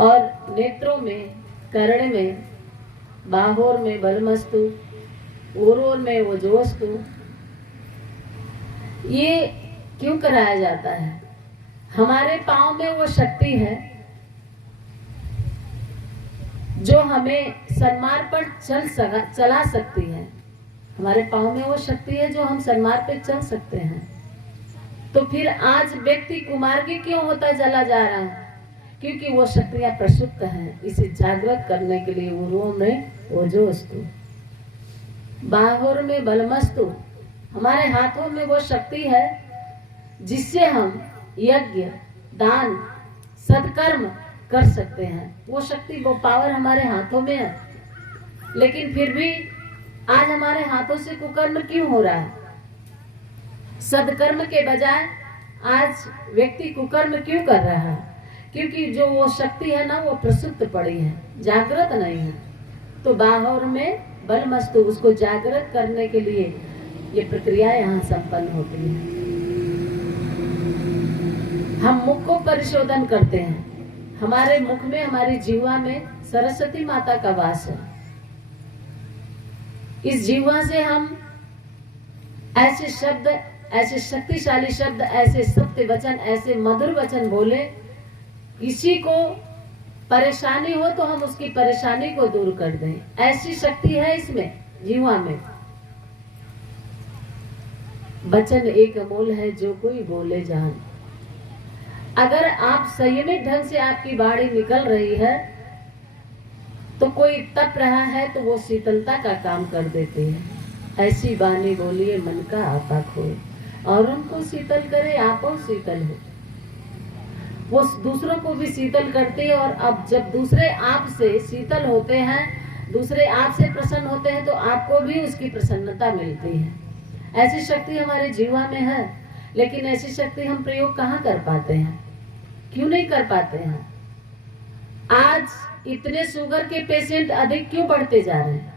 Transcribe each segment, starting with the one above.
और नेत्रों में, कर्ण में, बाहोर में बलमस्तु, ओरोर में वजोस्तु। ये क्यों कराया जाता है? हमारे पांव में वो शक्ति है जो हमें सन्मार्ग पर चला सकती है। हमारे पांव में वो शक्ति है जो हम सन्मार्ग पे चल सकते हैं। तो फिर आज व्यक्ति कुमार्गी क्यों होता चला जा रहा है? क्योंकि वो शक्तियां प्रसुप्त हैं। इसे जागृत करने के लिए उरों में ओजोस्तु, बाहोर में बलमस्तु। हमारे हाथों में वो शक्ति है जिससे हम यज्ञ, दान, सत्कर्म कर सकते हैं। वो शक्ति, वो पावर हमारे हाथों में है। लेकिन फिर भी आज हमारे हाथों से कुकर्म क्यों हो रहा है? सदकर्म के बजाय आज व्यक्ति कुकर्म क्यों कर रहा है? क्योंकि जो वो शक्ति है ना, वो प्रसुप्त पड़ी है, जागृत नहीं है। तो बाहोर में बलमस्तु, उसको जागृत करने के लिए ये प्रक्रिया यहाँ संपन्न होती है। हम मुख को परिशोधन करते हैं। हमारे मुख में, हमारी जीवा में सरस्वती माता का वास है। इस जीवा से हम ऐसे शब्द, ऐसे शक्तिशाली शब्द, ऐसे सत्य वचन, ऐसे मधुर वचन बोले, किसी को परेशानी हो तो हम उसकी परेशानी को दूर कर दें। ऐसी शक्ति है इसमें, जीवा में। वचन एक अमोल है, जो कोई बोले जान। अगर आप संयमित ढंग से आपकी वाणी निकल रही है तो कोई तप रहा है तो वो शीतलता का काम कर देते हैं। ऐसी वाणी बोलिए मन का आपा खोए, और उनको शीतल करे आपो शीतल हो। वो दूसरों को भी शीतल करती है। और अब जब दूसरे आप से शीतल होते हैं, दूसरे आप से प्रसन्न होते हैं, तो आपको भी उसकी प्रसन्नता मिलती है। ऐसी शक्ति हमारे जीवा में है। लेकिन ऐसी शक्ति हम प्रयोग कहाँ कर पाते हैं? क्यों नहीं कर पाते हैं? आज इतने शुगर के पेशेंट अधिक क्यों बढ़ते जा रहे हैं?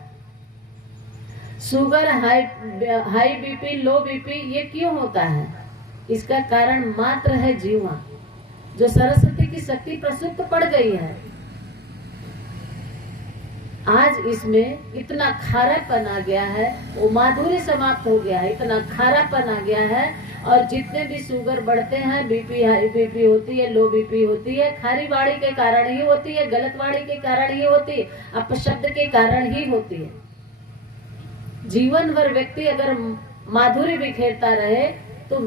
शुगर, हाई बीपी, लो बीपी, ये क्यों होता है? इसका कारण मात्र है जीवा, जो सरस्वती की शक्ति प्रसुप्त पड़ गई है। आज इसमें इतना खारापन आ गया है, वो माधुर्य समाप्त हो गया है, इतना खारापन आ गया है। और जितने भी शुगर बढ़ते हैं, बीपी, हाई बीपी होती है, लो बीपी होती है, खारी वाणी के कारण ही होती है, गलत वाणी के कारण ही होती है, अपशब्द के कारण ही होती है। जीवन भर व्यक्ति अगर माधुर्य बिखेरता रहे तो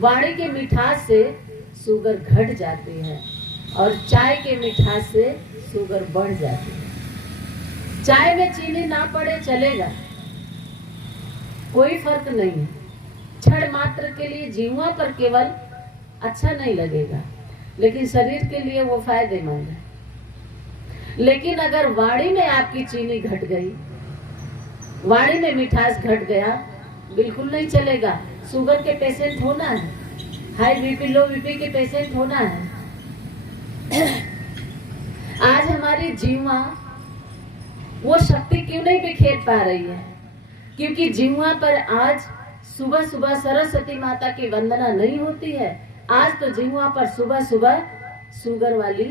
वाणी के मिठास से शुगर घट जाती है, और चाय के मिठास से शुगर बढ़ जाती है। चाय में चीनी ना पड़े चलेगा, कोई फर्क नहीं है। क्षण मात्र के लिए जीवा पर केवल अच्छा नहीं लगेगा, लेकिन शरीर के लिए वो फायदेमंद है। लेकिन अगर वाणी में आपकी चीनी घट गई, वाणी में मिठास घट गया, बिल्कुल नहीं चलेगा। शुगर के पेशेंट होना है, हाई बीपी, लो बीपी के पेशेंट होना है। आज हमारी जीवा वो शक्ति क्यों नहीं बिखेर पा रही है? क्योंकि जीवा पर आज सुबह सुबह सरस्वती माता की वंदना नहीं होती है। आज तो जीवा पर सुबह सुबह शुगर वाली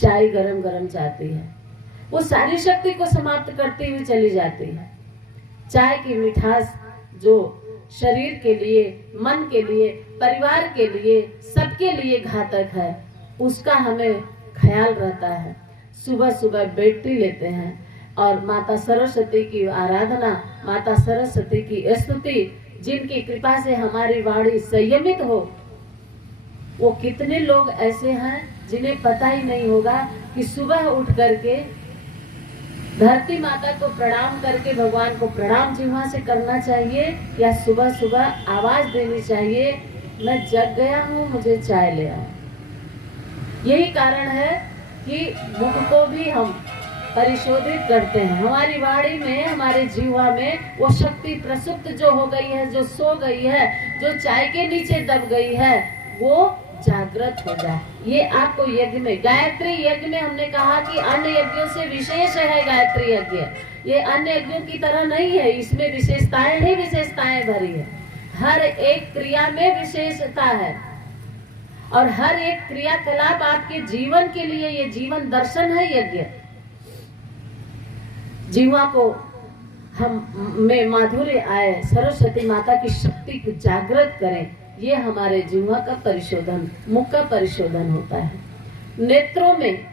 चाय गरम गरम जाती है, वो सारी शक्ति को समाप्त करती हुई चली जाती है। चाय की मिठास जो शरीर के लिए, मन के लिए, परिवार के लिए, सबके लिए घातक है, उसका हमें ख्याल रहता है। सुबह सुबह बेटी लेते हैं और माता सरस्वती की आराधना, माता सरस्वती की स्तुति, जिनकी कृपा से हमारी वाणी संयमित हो। वो कितने लोग ऐसे हैं जिन्हें पता ही नहीं होगा कि सुबह उठ करके धरती माता को प्रणाम करके भगवान को प्रणाम जीवा से करना चाहिए, या सुबह सुबह आवाज देनी चाहिए, मैं जग गया हूँ, मुझे चाय ले आओ। यही कारण है कि मुख को भी हम परिशोधित करते हैं। हमारी वाणी में, हमारे जीवा में वो शक्ति प्रसुप्त जो हो गई है, जो सो गई है, जो चाय के नीचे दब गई है, वो जागृत हो जाए। ये आपको यज्ञ में, गायत्री यज्ञ में हमने कहा कि अन्य यज्ञों से विशेष है गायत्री यज्ञ। ये अन्य यज्ञों की तरह नहीं है, इसमें विशेषताएं ही विशेषताएं भरी है। हर एक क्रिया में विशेषता है। और हर एक क्रियाकलाप आपके जीवन के लिए ये जीवन दर्शन है यज्ञ। जीवा को हम में माधुर्य आए, सरस्वती माता की शक्ति को जागृत करें, ये हमारे जीवा का परिशोधन, मुख का परिशोधन होता है। नेत्रों में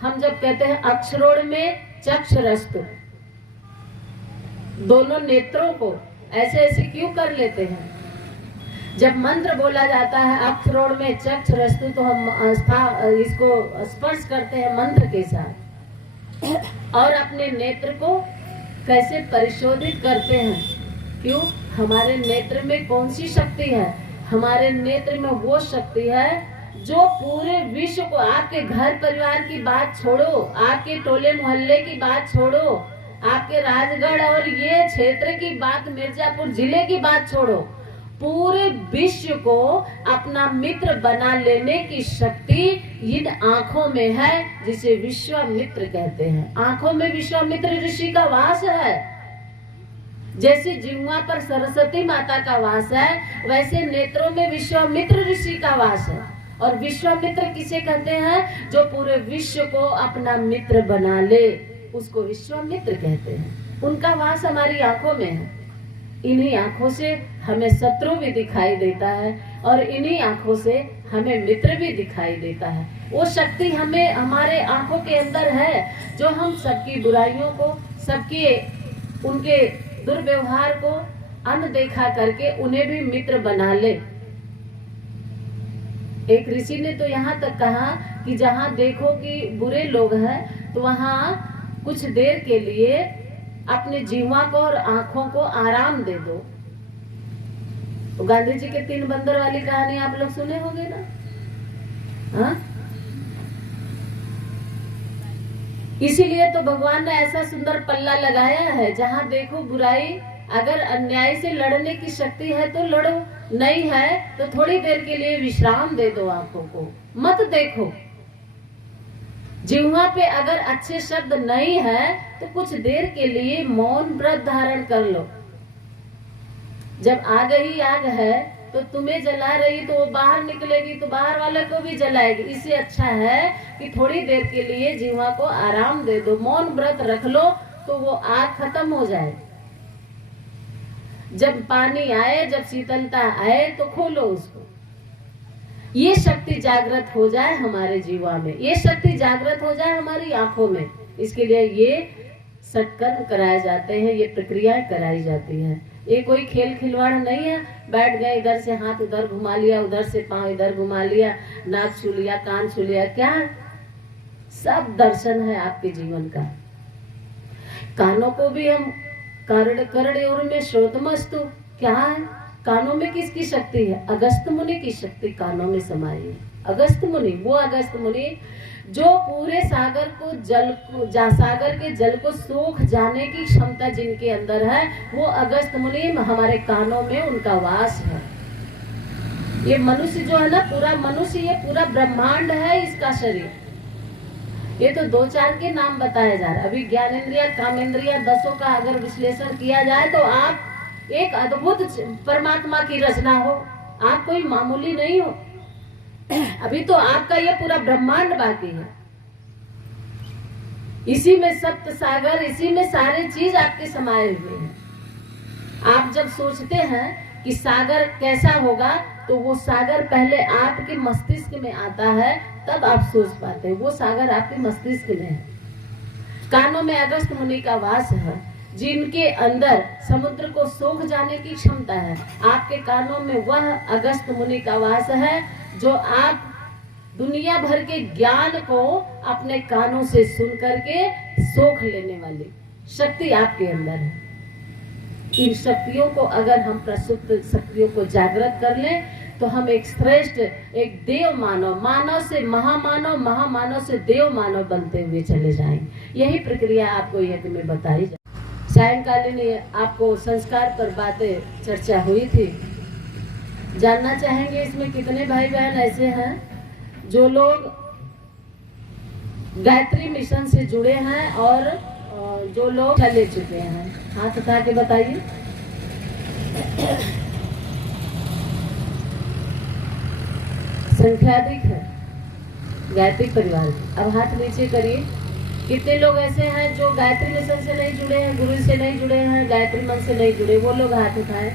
हम जब कहते हैं अक्षरोड़ में चक्षुरस्तु, दोनों नेत्रों को ऐसे ऐसे क्यों कर लेते हैं? जब मंत्र बोला जाता है अक्षरोड़ में चक्षुरस्तु, तो हम इसको स्पर्श करते हैं मंत्र के साथ और अपने नेत्र को कैसे परिशोधित करते हैं। क्यों? हमारे नेत्र में कौन सी शक्ति है? हमारे नेत्र में वो शक्ति है जो पूरे विश्व को, आपके घर परिवार की बात छोड़ो, आपके टोले मोहल्ले की बात छोड़ो, आपके राजगढ़ और ये क्षेत्र की बात, मिर्जापुर जिले की बात छोड़ो, पूरे विश्व को अपना मित्र बना लेने की शक्ति इन आंखों में है, जिसे विश्वामित्र कहते हैं। आंखों में विश्वामित्र ऋषि का वास है। जैसे जिह्वा पर सरस्वती माता का वास है, वैसे नेत्रों में विश्वामित्र ऋषि का वास है। और विश्वामित्र किसे कहते हैं? जो पूरे विश्व को अपना मित्र बना ले, उसको विश्वामित्र कहते हैं। उनका वास हमारी आंखों में है। इन्हीं आंखों से हमें शत्रु भी दिखाई देता है और इन्हीं आंखों से हमें मित्र भी दिखाई देता है। वो शक्ति हमें हमारे आंखों के अंदर है, जो हम सबकी बुराइयों को, सबके उनके दुर्व्यवहार को अनदेखा करके उन्हें भी मित्र बना ले। एक ऋषि ने तो यहाँ तक कहा कि जहाँ देखो कि बुरे लोग हैं, तो वहाँ कुछ देर के लिए अपने जीवा को और आंखों को आराम दे दो। तो गांधी जी के 3 बंदर वाली कहानी आप लोग सुने होंगे ना? हाँ, इसीलिए तो भगवान ने ऐसा सुंदर पल्ला लगाया है, जहाँ देखो बुराई, अगर अन्याय से लड़ने की शक्ति है तो लड़ो, नहीं है तो थोड़ी देर के लिए विश्राम दे दो, आंखों को मत देखो। जिह्वा पे अगर अच्छे शब्द नहीं है तो कुछ देर के लिए मौन व्रत धारण कर लो। जब आग ही आग है तो तुम्हें जला रही, तो वो बाहर निकलेगी तो बाहर वाले को भी जलाएगी। इससे अच्छा है कि थोड़ी देर के लिए जिह्वा को आराम दे दो, मौन व्रत रख लो, तो वो आग खत्म हो जाए। जब पानी आए, जब शीतलता आए तो खोलो उसको। ये शक्ति जागृत हो जाए हमारे जीवा में, ये शक्ति जागृत हो जाए हमारी आंखों में। इसके लिए ये सत्कर्म कराए जाते हैं, ये प्रक्रियाएं कराई जाती है। ये कोई खेल खिलवाड़ नहीं है, बैठ गए इधर से हाथ उधर घुमा लिया, उधर से पांव इधर घुमा लिया, नाक छू लिया, कान छू लिया, क्या सब दर्शन है आपके जीवन का। कानों को भी हम करड़े और में श्रोतमस्तु, क्या है? कानों में किसकी शक्ति है? अगस्त मुनि की शक्ति कानों में समाई है। अगस्त मुनि, वो अगस्त मुनि जो पूरे सागर को सागर के जल को सोख जाने की क्षमता जिनके अंदर है, वो अगस्त मुनि हमारे कानों में उनका वास है। ये मनुष्य जो है ना, पूरा मनुष्य, ये पूरा ब्रह्मांड है इसका शरीर। ये तो 2-4 के नाम बताए जा रहे हैं। अभी ज्ञानेंद्रिय, कामेंद्रिय 10 का अगर विश्लेषण किया जाए तो आप एक अद्भुत परमात्मा की रचना हो, आप कोई मामूली नहीं हो। अभी तो आपका ये पूरा ब्रह्मांड बाकी है। इसी में सप्त सागर, इसी में सारे चीज आपके समाये हुए हैं। आप जब सोचते हैं कि सागर कैसा होगा, तो वो सागर पहले आपके मस्तिष्क में आता है, तब आप सोच पाते हैं। वो सागर आपके मस्तिष्क में है। कानों में अगस्त मुनि का वास है, जिनके अंदर समुद्र को सोख जाने की क्षमता है। आपके कानों में वह अगस्त मुनि का वास है, जो आप दुनिया भर के ज्ञान को अपने कानों से सुन करके सोख लेने वाली शक्ति आपके अंदर है। इन शक्तियों को अगर हम प्रसुप्त शक्तियों को जागृत कर लें, तो हम एक श्रेष्ठ, एक देव मानव, मानव से महामानव, महामानव से देव मानव बनते हुए चले जाएंगे। यही प्रक्रिया आपको यज्ञ में बताई जाए। सायंकालीन आपको संस्कार पर बातें चर्चा हुई थी। जानना चाहेंगे इसमें कितने भाई बहन ऐसे हैं जो लोग गायत्री मिशन से जुड़े हैं और जो लोग चले चुके हैं? हाथ उठा के बताइए। संख्या अधिक है गायत्री परिवार की। अब हाथ नीचे करिए। कितने लोग ऐसे हैं जो गायत्री मिशन से नहीं जुड़े हैं, गुरु से नहीं जुड़े हैं, गायत्री मंत्र से नहीं जुड़े? वो लोग हाथ उठाएं।